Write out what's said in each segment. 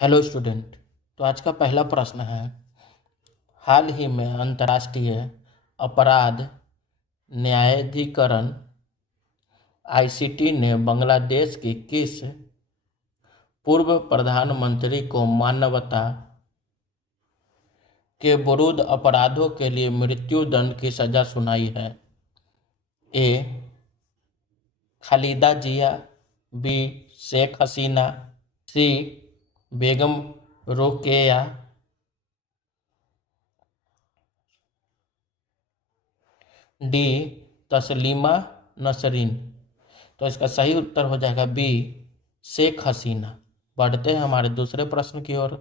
Hello student. तो आज का पहला प्रश्न है, हाल ही में अंतर्राष्ट्रीय अपराध न्यायाधिकरण आईसीटी ने बांग्लादेश की किस पूर्व प्रधानमंत्री को मानवता के विरुद्ध अपराधों के लिए मृत्यु दंड की सजा सुनाई है? ए खालिदा जिया, बी शेख हसीना, सी बेगम रोकेया, डी तस्लीमा नसरीन। तो इसका सही उत्तर हो जाएगा बी शेख हसीना। बढ़ते हैं हमारे दूसरे प्रश्न की ओर।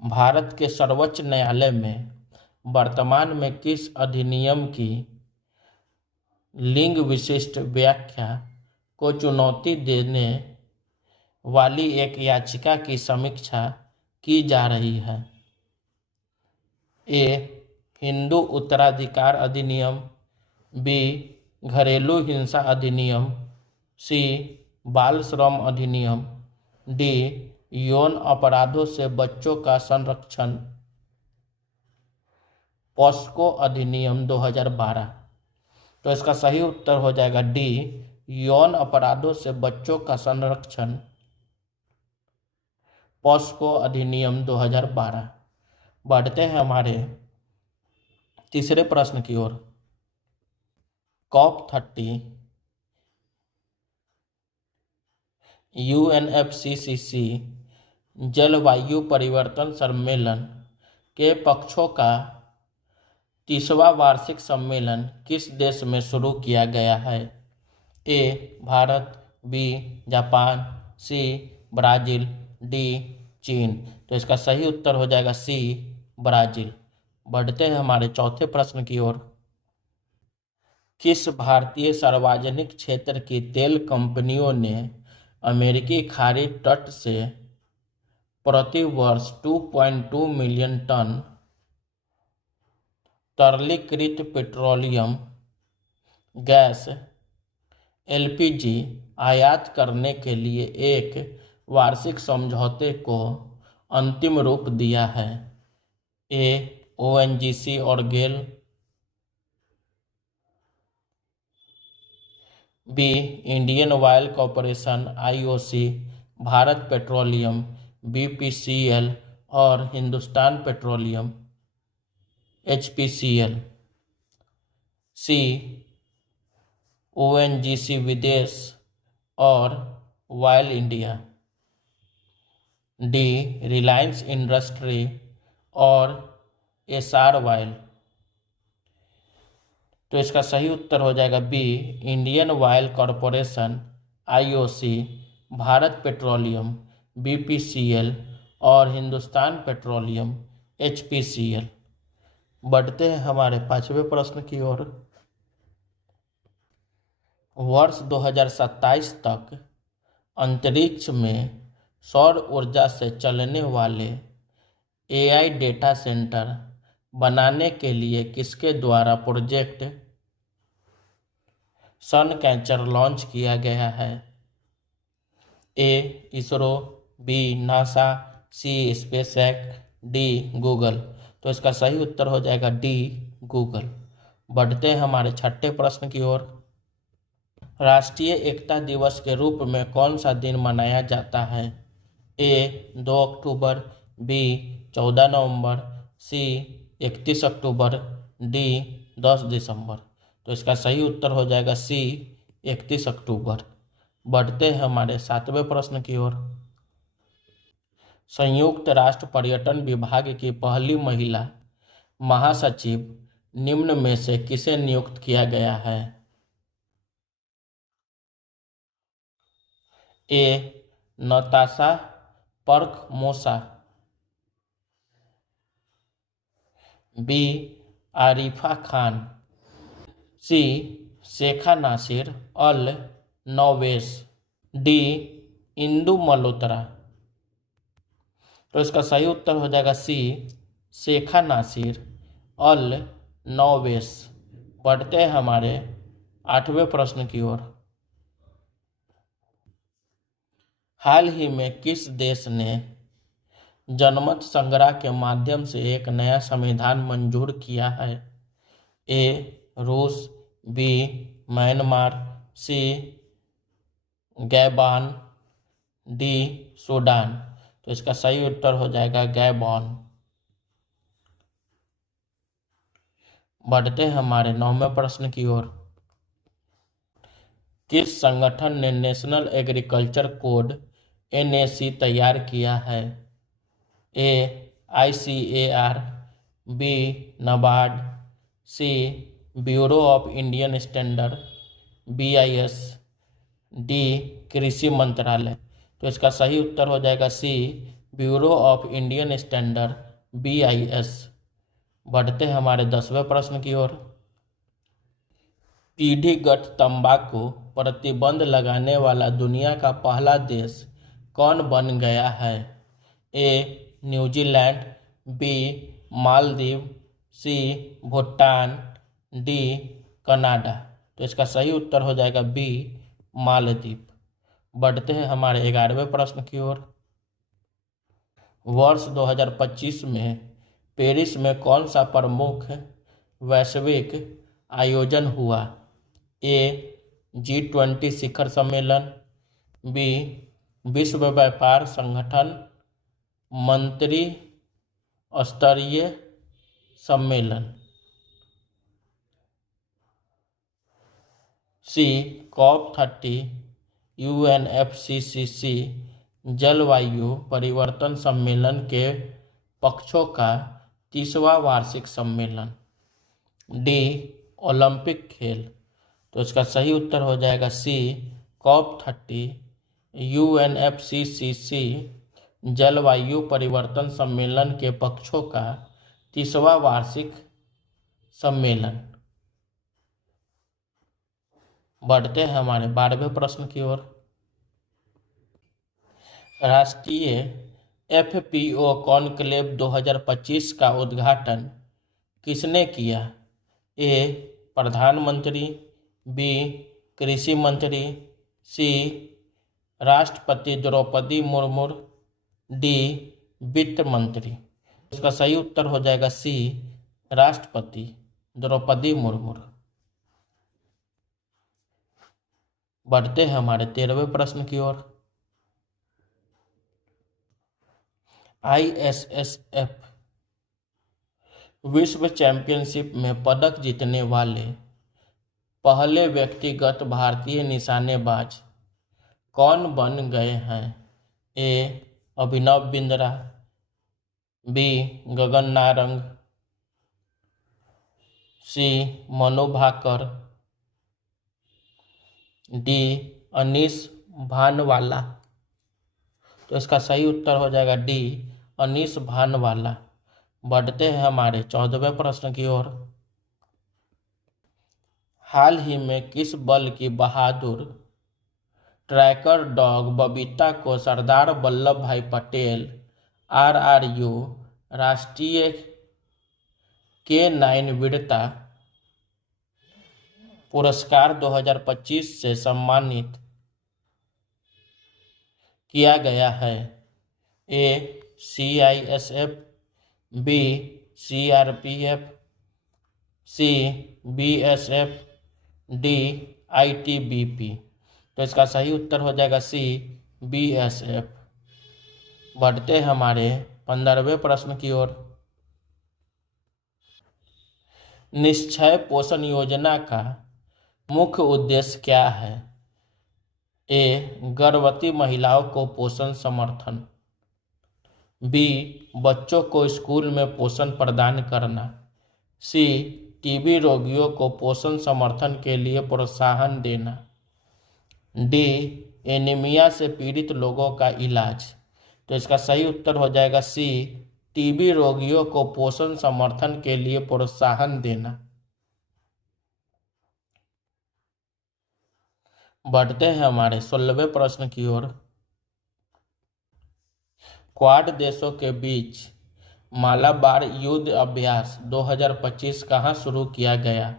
भारत के सर्वोच्च न्यायालय में वर्तमान में किस अधिनियम की लिंग विशिष्ट व्याख्या को चुनौती देने वाली एक याचिका की समीक्षा की जा रही है? ए हिंदू उत्तराधिकार अधिनियम, बी घरेलू हिंसा अधिनियम, सी बाल श्रम अधिनियम, डी यौन अपराधों से बच्चों का संरक्षण पॉस्को अधिनियम 2012। तो इसका सही उत्तर हो जाएगा डी यौन अपराधों से बच्चों का संरक्षण पॉस्को अधिनियम 2012। बढ़ते हैं हमारे तीसरे प्रश्न की ओर। COP30 UNFCCC जलवायु परिवर्तन सम्मेलन के पक्षों का 30वां वार्षिक सम्मेलन किस देश में शुरू किया गया है? A Bharat, B Japan, C Brazil, D चीन। तो इसका सही उत्तर हो जाएगा सी ब्राज़ील। बढ़ते हैं हमारे चौथे प्रश्न की ओर। किस भारतीय सार्वजनिक क्षेत्र की तेल कंपनियों ने अमेरिकी खाड़ी तट से प्रति वर्ष 2.2 मिलियन टन तरलीकृत पेट्रोलियम गैस एलपीजी आयात करने के लिए एक वार्षिक समझौते को अंतिम रूप दिया है? ए ओएनजीसी और GAIL, B Indian oil corporation IOC, Bharat petroleum BPCL और Hindustan petroleum HPCL, C ONGC Videsh और oil India, D reliance industry और एसआर ऑयल। तो इसका सही उत्तर हो जाएगा B Indian oil corporation IOC, Bharat petroleum BPCL और हिंदुस्तान पेट्रोलियम एचपीसीएल। बढ़ते हैं हमारे पांचवें प्रश्न की ओर। वर्ष 2027 तक अंतरिक्ष में सौर ऊर्जा से चलने वाले एआई डेटा सेंटर बनाने के लिए किसके द्वारा प्रोजेक्ट सन कैचर लॉन्च किया गया है? ए इसरो, बी नासा, सी स्पेसएक्स, डी गूगल। तो इसका सही उत्तर हो जाएगा डी गूगल। बढ़ते हैं हमारे छठे प्रश्न की ओर। राष्ट्रीय एकता दिवस के रूप में कौन सा दिन मनाया जाता है? ए 2 अक्टूबर, बी 14 नवंबर, सी 31 अक्टूबर, डी 10 दिसंबर। तो इसका सही उत्तर हो जाएगा सी 31 अक्टूबर। बढ़ते हैं हमारे सातवें प्रश्न की ओर। संयुक्त राष्ट्र पर्यटन विभाग की पहली महिला महासचिव निम्न में से किसे नियुक्त किया गया है? ए नताशा परखमोसा, बी आरिफा खान, सी शेखा नासिर अल नौवेस, डी इंदु मल्होत्रा। तो इसका सही उत्तर हो जाएगा सी शेखा नासिर अल नौवेस। बढ़ते हैं हमारे आठवें प्रश्न की ओर। हाल ही में किस देश ने जनमत संग्रह के माध्यम से एक नया संविधान मंजूर किया है? ए रूस, बी म्यांमार, सी गैबान, डी सूडान। तो इसका सही उत्तर हो जाएगा गैबॉन। बढ़ते हैं हमारे 9वें प्रश्न की ओर। किस संगठन ने नेशनल एग्रीकल्चर कोड NAC तैयार किया है? A ICAR, B NABARD, C bureau of Indian standard BIS, D कृषि मंत्रालय। तो इसका सही उत्तर हो जाएगा C bureau of Indian standard BIS। बढ़ते हैं हमारे 10वें प्रश्न की ओर। पीढ़ीगत तंबाकू प्रतिबंध लगाने वाला दुनिया का पहला देश कौन बन गया है? ए न्यूजीलैंड, बी मालदीव, सी भूटान, डी कनाडा। तो इसका सही उत्तर हो जाएगा बी मालदीव। बढ़ते हैं हमारे 11वें प्रश्न की ओर। वर्ष 2025 में पेरिस में कौन सा प्रमुख वैश्विक आयोजन हुआ? ए G20 शिखर सम्मेलन, बी विश्व व्यापार संगठन मंत्री स्तरीय सम्मेलन, सी COP30 UNFCCC जलवायु परिवर्तन सम्मेलन के पक्षों का 30वां वार्षिक सम्मेलन, डी ओलंपिक खेल। तो इसका सही उत्तर हो जाएगा सी COP30 UNFCCC जलवायु परिवर्तन सम्मेलन के पक्षों का 30वां वार्षिक सम्मेलन। बढ़ते हैं हमारे 12वें प्रश्न की ओर। राष्ट्रीय FPO कॉन्क्लेव 2025 का उद्घाटन किसने किया? ए प्रधानमंत्री, बी कृषि मंत्री, सी राष्ट्रपति द्रौपदी मुर्मू, डी वित्त मंत्री। इसका सही उत्तर हो जाएगा सी राष्ट्रपति द्रौपदी मुर्मू। बढ़ते हैं हमारे 13वें प्रश्न की ओर। ISSF विश्व चैंपियनशिप में पदक जीतने वाले पहले व्यक्तिगत भारतीय निशानेबाज कौन बन गए हैं? ए अभिनव बिंद्रा, बी गगन नारंग, सी मनु भाकर, डी अनीश भानवाला। तो इसका सही उत्तर हो जाएगा डी अनीश भानवाला। बढ़ते हैं हमारे 14वें प्रश्न की ओर। हाल ही में किस बल की बहादुर ट्रैकर डॉग बबीता को सरदार वल्लभ भाई पटेल RRU राष्ट्रीय K9 वीरता पुरस्कार 2025 से सम्मानित किया गया है? ए CISF, बी CRPF, सी BSF, डी ITBP। तो इसका सही उत्तर हो जाएगा सी BSF। बढ़ते हमारे 15वें प्रश्न की ओर। निश्चय पोषण योजना का मुख्य उद्देश्य क्या है? ए गर्भवती महिलाओं को पोषण समर्थन, बी बच्चों को स्कूल में पोषण प्रदान करना, सी TB रोगियों को पोषण समर्थन के लिए प्रोत्साहन देना, डी एनीमिया से पीड़ित लोगों का इलाज। तो इसका सही उत्तर हो जाएगा सी TB रोगियों को पोषण समर्थन के लिए प्रोत्साहन देना। बढ़ते हैं हमारे 16वें प्रश्न की ओर। क्वाड देशों के बीच मालाबार युद्ध अभ्यास 2025 कहाँ शुरू किया गया?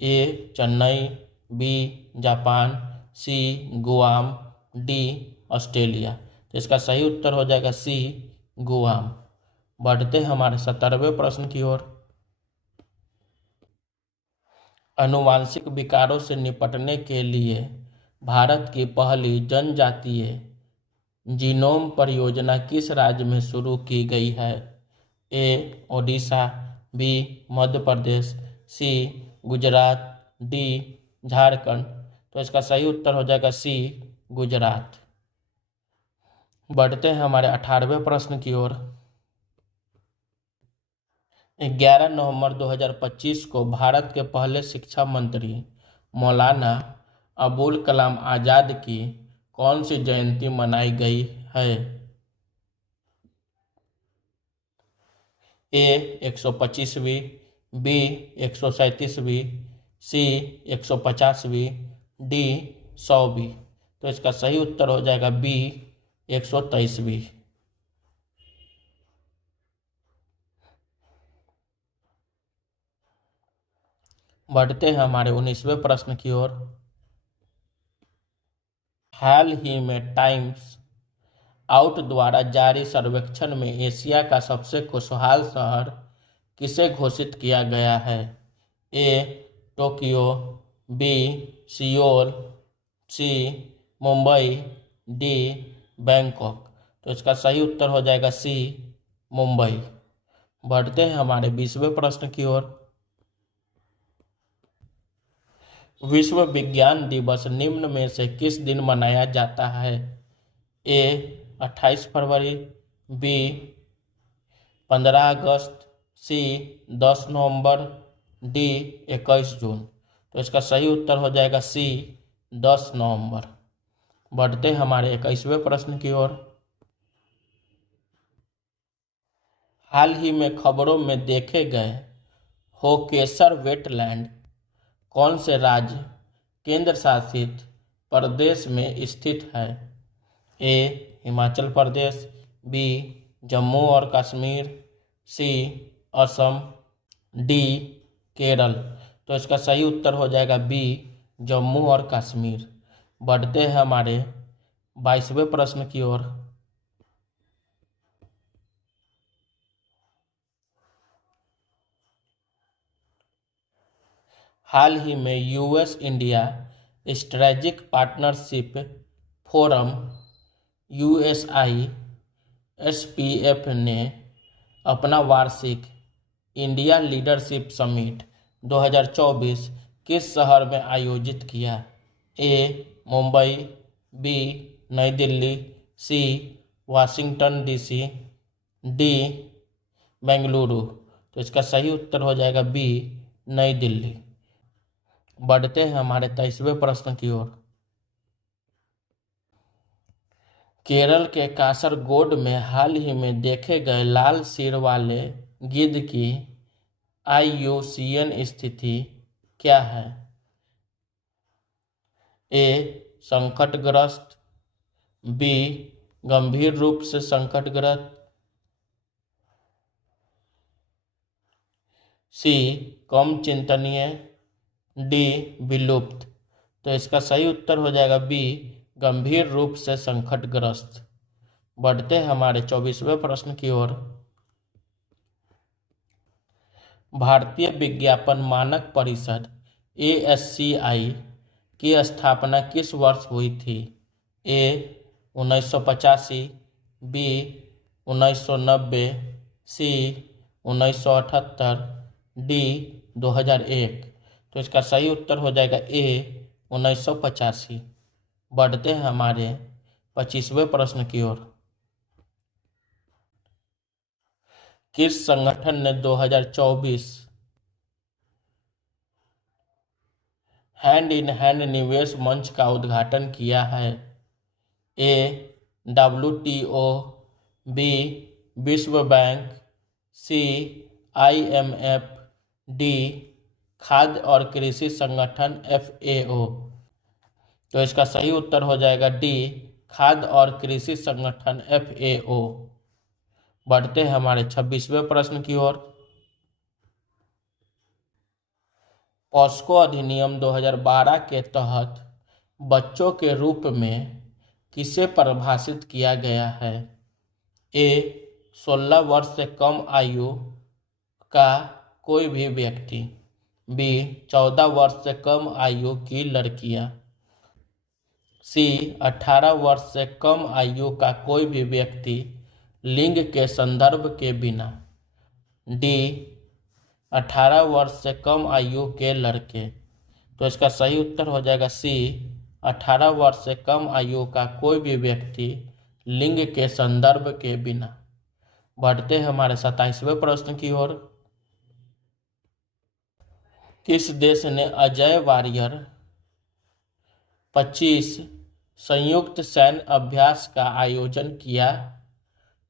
ए चेन्नई, बी जापान, सी गुआम, डी ऑस्ट्रेलिया। तो इसका सही उत्तर हो जाएगा सी, गुआम। बढ़ते हैं हमारे 17वें प्रश्न की ओर। आनुवांशिक विकारों से निपटने के लिए भारत की पहली जनजातीय जीनोम परियोजना किस राज्य में शुरू की गई है? ए, ओडिशा, बी, मध्य प्रदेश, सी, गुजरात, डी, झारखंड। तो इसका सही उत्तर हो जाएगा सी, गुजरात। बढ़ते हैं हमारे 18वें प्रश्न की ओर। 11 नवंबर 2025 को भारत के पहले शिक्षा मंत्री मौलाना अबुल कलाम आज़ाद की कौन सी जयंती मनाई गई है? ए, 125वीं, बी, 137वीं, सी, 150वीं, डी, 100वीं। तो इसका सही उत्तर हो जाएगा बी, 123वीं। बढ़ते हैं हमारे 19वें प्रश्न की ओर। हाल ही में टाइम्स आउट द्वारा जारी सर्वेक्षण में एशिया का सबसे खुशहाल शहर किसे घोषित किया गया है? ए, टोक्यो, बी, सियोल, सी, मुंबई, डी, बैंकॉक। तो इसका सही उत्तर हो जाएगा सी, मुंबई। बढ़ते हैं हमारे 20वें प्रश्न की ओर। विश्व विज्ञान दिवस निम्न में से किस दिन मनाया जाता है? ए, 28 फरवरी, बी, 15 अगस्त, सी, 10 नवंबर, डी, 21 जून। तो इसका सही उत्तर हो जाएगा सी, 10 नवंबर। बढ़ते हैं हमारे 21वें प्रश्न की ओर। हाल ही में खबरों में देखे गए होकेसर वेटलैंड कौन से राज्य केंद्र शासित प्रदेश में स्थित है? ए, हिमाचल प्रदेश, बी, जम्मू और कश्मीर, सी, असम, डी, केरल। तो इसका सही उत्तर हो जाएगा बी, जम्मू और कश्मीर। बढ़ते हैं हमारे 22वें प्रश्न की ओर। हाल ही में US India strategic partnership forum USISPF ने अपना वार्षिक इंडिया लीडरशिप समिट 2024 किस शहर में आयोजित किया? ए, मुंबई, बी, नई दिल्ली, सी, वाशिंगटन डीसी, डी, बेंगलुरु। तो इसका सही उत्तर हो जाएगा बी, नई दिल्ली। बढ़ते हैं हमारे 23वें प्रश्न की ओर। केरल के कासरगोड में हाल ही में देखे गए लाल सिर वाले गिद्ध की IUCN स्थिति क्या है? ए, संकटग्रस्त, बी, गंभीर रूप से संकटग्रस्त, सी, कम चिंतनीय, डी, विलुप्त। तो इसका सही उत्तर हो जाएगा बी, गंभीर रूप से संकटग्रस्त। बढ़ते हैं हमारे 24वें प्रश्न की ओर। भारतीय विज्ञापन मानक परिषद ASCI की स्थापना किस वर्ष हुई थी? ए, 1985, बी, 1990, सी, 1978, डी, 2001। तो इसका सही उत्तर हो जाएगा ए, 1985। बढ़ते हैं हमारे 25वें प्रश्न की ओर। किस संगठन ने 2024 हैंड इन हैंड निवेश मंच का उद्घाटन किया है? ए, WTO, बी, विश्व बैंक, सी, IMF, डी, खाद्य और कृषि संगठन FAO। तो इसका सही उत्तर हो जाएगा डी, खाद्य और कृषि संगठन FAO। बढ़ते हैं हमारे 26वें प्रश्न की ओर। पॉस्को अधिनियम 2012 के तहत बच्चों के रूप में किसे परिभाषित किया गया है? ए 16 वर्ष से कम आयु का कोई भी व्यक्ति, बी 14 वर्ष से कम आयु की लड़कियां, सी 18 वर्ष से कम आयु का कोई भी व्यक्ति लिंग के संदर्भ के बिना, डी 18 वर्ष से कम आयु के लड़के। तो इसका सही उत्तर हो जाएगा सी 18 वर्ष से कम आयु का कोई भी व्यक्ति लिंग के संदर्भ के बिना। बढ़ते हमारे 27वें प्रश्न की ओर। किस देश ने अजय वारियर 25 संयुक्त सैन्य अभ्यास का आयोजन किया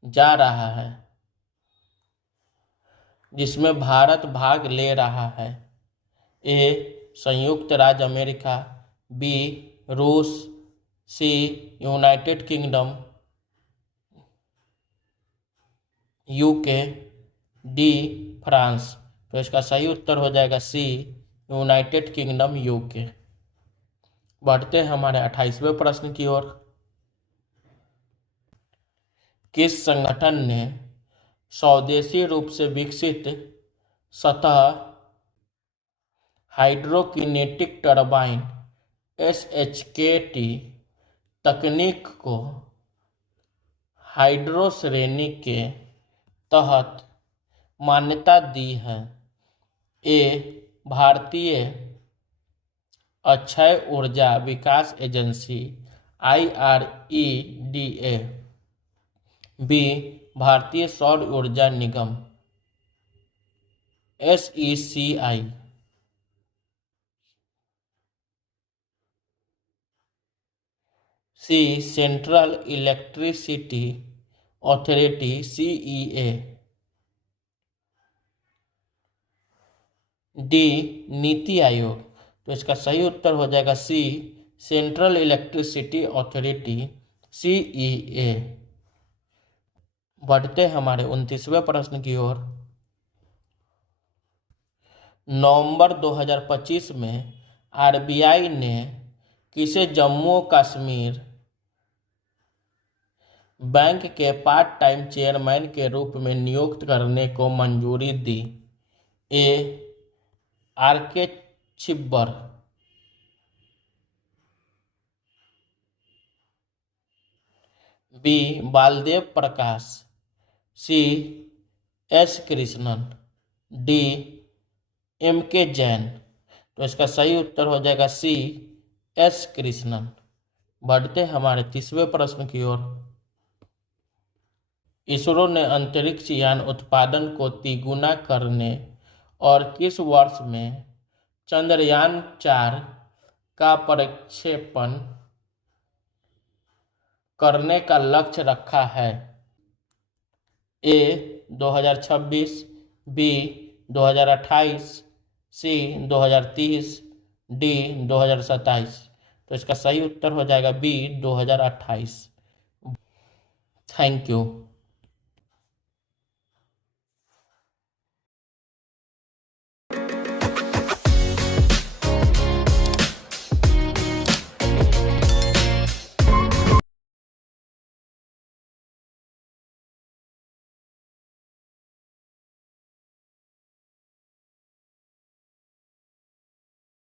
जा रहा है, जिसमें भारत भाग ले रहा है? ए संयुक्त राज्य अमेरिका, बी रूस, C United Kingdom UK, D France. तो इसका सही उत्तर हो जाएगा सी यूनाइटेड किंगडम यूके। बढ़ते हैं हमारे 28वें प्रश्न की ओर। किस संगठन ने स्वदेशी रूप से विकसित सतह हाइड्रोकिनेटिक टरबाइन SHKT तकनीक को हाइड्रो श्रेणी के तहत मान्यता दी है? ए भारतीय अक्षय ऊर्जा विकास एजेंसी IREDA, बी भारतीय सौर ऊर्जा निगम SECI, C central electricity authority CEA, D NITI Aayog. तो इसका सही उत्तर हो जाएगा C central electricity authority CEA। बढ़ते हमारे 29वें प्रश्न की ओर। नवंबर 2025 में RBI ने किसे जम्मू कश्मीर बैंक के पार्ट टाइम चेयरमैन के रूप में नियुक्त करने को मंजूरी दी? ए RK छिब्बर, बी बालदेव प्रकाश, सी S Krishnan, D MK Jain. तो इसका सही उत्तर हो जाएगा सी S कृष्णन। बढ़ते हमारे 30वें प्रश्न की ओर। इसरो ने अंतरिक्ष यान उत्पादन को तिगुना करने और किस वर्ष में चंद्रयान 4 का प्रक्षेपण करने का लक्ष्य रखा है? ए 2026, बी 2028, सी 2030, डी 2027। तो इसका सही उत्तर हो जाएगा बी 2028। Thank you.